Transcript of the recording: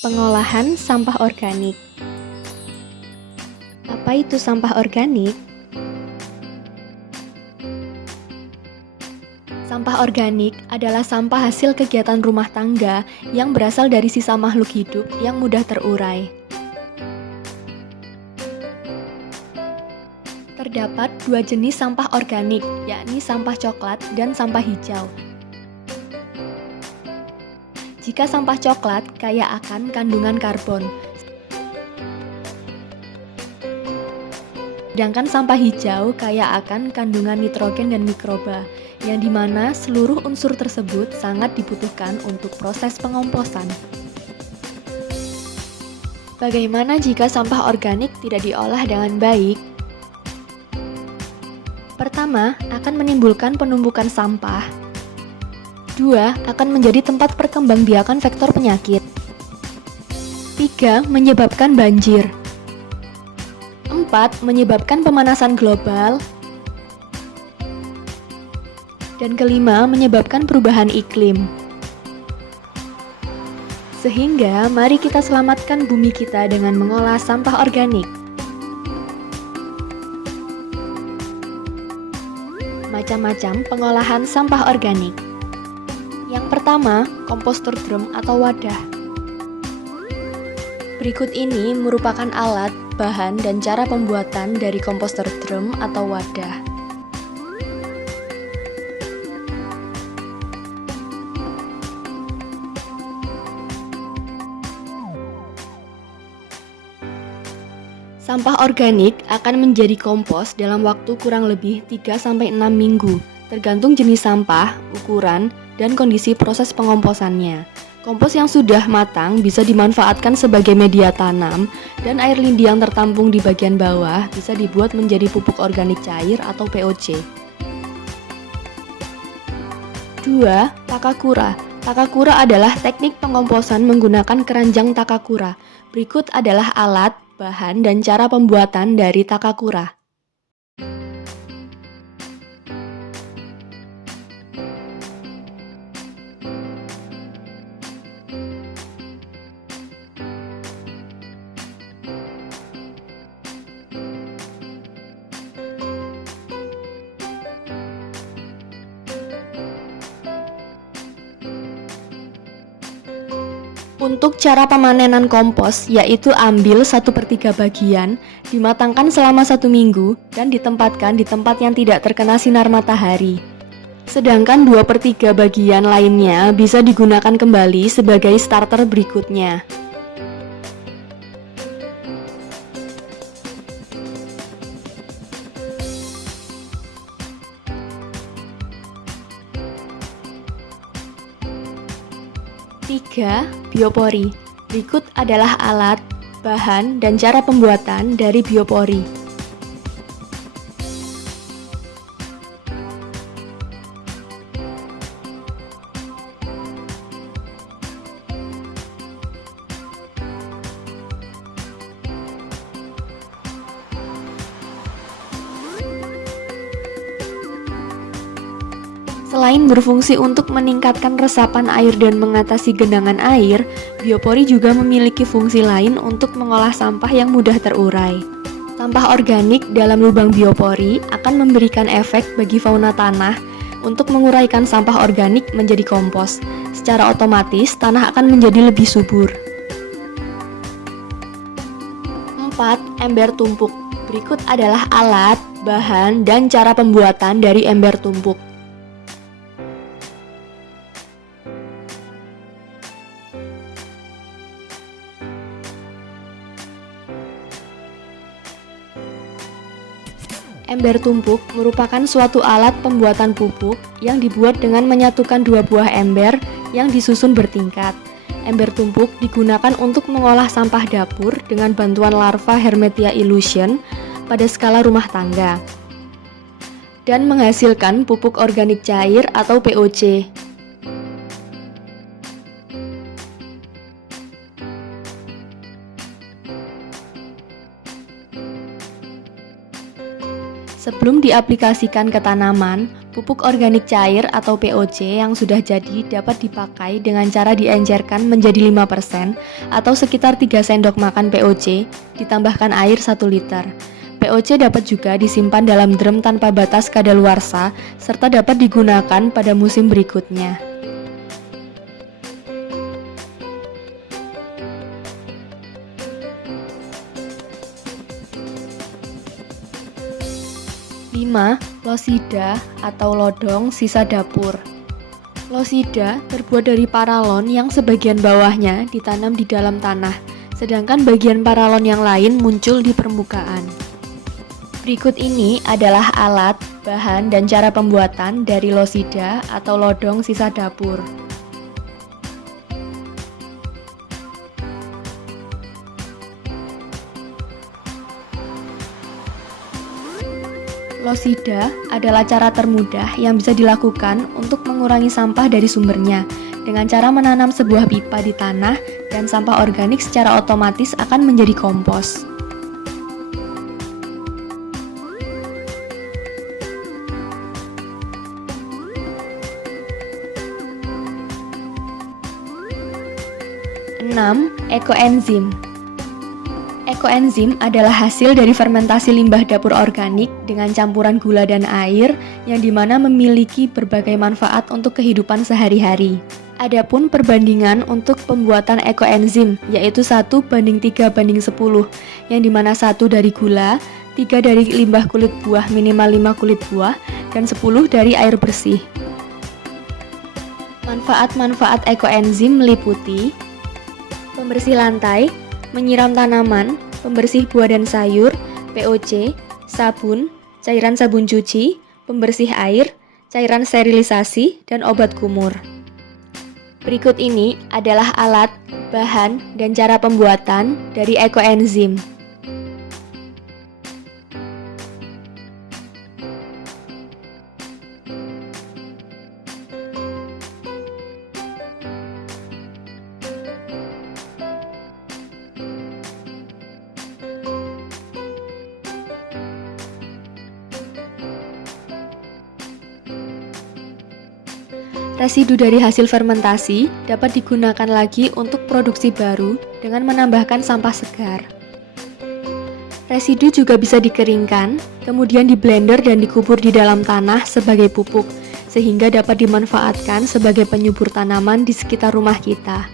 Pengolahan sampah organik. Apa itu sampah organik? Sampah organik adalah sampah hasil kegiatan rumah tangga yang berasal dari sisa makhluk hidup yang mudah terurai. Terdapat dua jenis sampah organik, yakni sampah coklat dan sampah hijau. Jika sampah coklat kaya akan kandungan karbon, sedangkan sampah hijau kaya akan kandungan nitrogen dan mikroba, yang dimana seluruh unsur tersebut sangat dibutuhkan untuk proses pengomposan. Bagaimana jika sampah organik tidak diolah dengan baik? Pertama, akan menimbulkan penumpukan sampah. 2. Akan menjadi tempat perkembangbiakan vektor penyakit. 3. Menyebabkan banjir. 4. Menyebabkan pemanasan global. Dan kelima, menyebabkan perubahan iklim. Sehingga, mari kita selamatkan bumi kita dengan mengolah sampah organik. Macam-macam pengolahan sampah organik. Yang pertama, komposter drum atau wadah. Berikut ini merupakan alat, bahan, dan cara pembuatan dari komposter drum atau wadah. Sampah organik akan menjadi kompos dalam waktu kurang lebih 3-6 minggu, tergantung jenis sampah, ukuran, dan kondisi proses pengomposannya. Kompos yang sudah matang bisa dimanfaatkan sebagai media tanam, dan air lindi yang tertampung di bagian bawah bisa dibuat menjadi pupuk organik cair atau POC. 2. Takakura. Takakura adalah teknik pengomposan menggunakan keranjang takakura. Berikut adalah alat, bahan, dan cara pembuatan dari takakura. Untuk cara pemanenan kompos, yaitu ambil 1/3 bagian, dimatangkan selama 1 minggu, dan ditempatkan di tempat yang tidak terkena sinar matahari. Sedangkan 2/3 bagian lainnya bisa digunakan kembali sebagai starter berikutnya. Tiga, biopori. Berikut adalah alat, bahan, dan cara pembuatan dari biopori. Selain berfungsi untuk meningkatkan resapan air dan mengatasi genangan air, biopori juga memiliki fungsi lain untuk mengolah sampah yang mudah terurai. Sampah organik dalam lubang biopori akan memberikan efek bagi fauna tanah untuk menguraikan sampah organik menjadi kompos. Secara otomatis, tanah akan menjadi lebih subur. 4. Ember tumpuk. Berikut adalah alat, bahan, dan cara pembuatan dari ember tumpuk. Ember tumpuk merupakan suatu alat pembuatan pupuk yang dibuat dengan menyatukan dua buah ember yang disusun bertingkat. Ember tumpuk digunakan untuk mengolah sampah dapur dengan bantuan larva Hermetia illusion pada skala rumah tangga dan menghasilkan pupuk organik cair atau POC. Sebelum diaplikasikan ke tanaman, Pupuk organik cair atau POC yang sudah jadi dapat dipakai dengan cara diencerkan menjadi 5% atau sekitar 3 sendok makan POC, ditambahkan air 1 liter. POC dapat juga disimpan dalam drum tanpa batas kadaluarsa serta dapat digunakan pada musim berikutnya. 5. Losida atau lodong sisa dapur. Losida terbuat dari paralon yang sebagian bawahnya ditanam di dalam tanah, sedangkan bagian paralon yang lain muncul di permukaan. Berikut ini adalah alat, bahan, dan cara pembuatan dari losida atau lodong sisa dapur. Losida adalah cara termudah yang bisa dilakukan untuk mengurangi sampah dari sumbernya dengan cara menanam sebuah pipa di tanah dan sampah organik secara otomatis akan menjadi kompos. Enam, ekoenzim. Ekoenzim adalah hasil dari fermentasi limbah dapur organik dengan campuran gula dan air yang dimana memiliki berbagai manfaat untuk kehidupan sehari-hari. Adapun perbandingan untuk pembuatan ekoenzim yaitu 1:3:10 yang dimana 1 dari gula, 3 dari limbah kulit buah minimal 5 kulit buah, dan 10 dari air bersih. Manfaat-manfaat ekoenzim meliputi pembersih lantai, menyiram tanaman, pembersih buah dan sayur, POC, sabun, cairan sabun cuci, pembersih air, cairan sterilisasi, dan obat kumur. Berikut ini adalah alat, bahan, dan cara pembuatan dari ekoenzim. Residu dari hasil fermentasi dapat digunakan lagi untuk produksi baru dengan menambahkan sampah segar. Residu juga bisa dikeringkan, kemudian diblender dan dikubur di dalam tanah sebagai pupuk, sehingga dapat dimanfaatkan sebagai penyubur tanaman di sekitar rumah kita.